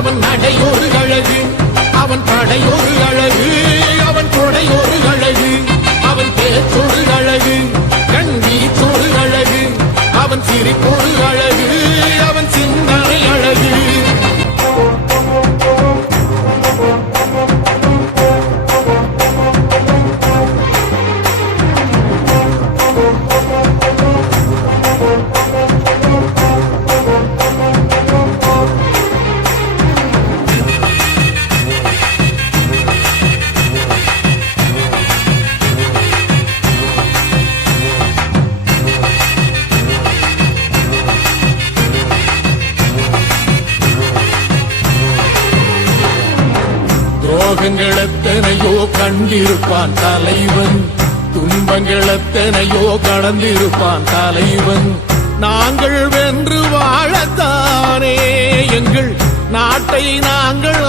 அவன் நடையொரு அழகு, அவன் படையொரு அழகு, அவன் கொடையொரு அழகு, அவன் பேச்சொரு அழகு, கண் வீச்சொரு அழகு, அவன் சிரிப்பொரு அழகு, அவன் சிந்தனை அழகு. துரோகங்கள் எத்தனையோ கண்டிருப்பான் தலைவன், துன்பங்கள் எத்தனையோ கடந்திருப்பான் தலைவன். நாங்கள் வென்று வாழத்தானே எங்கள் நாட்டை நாங்கள்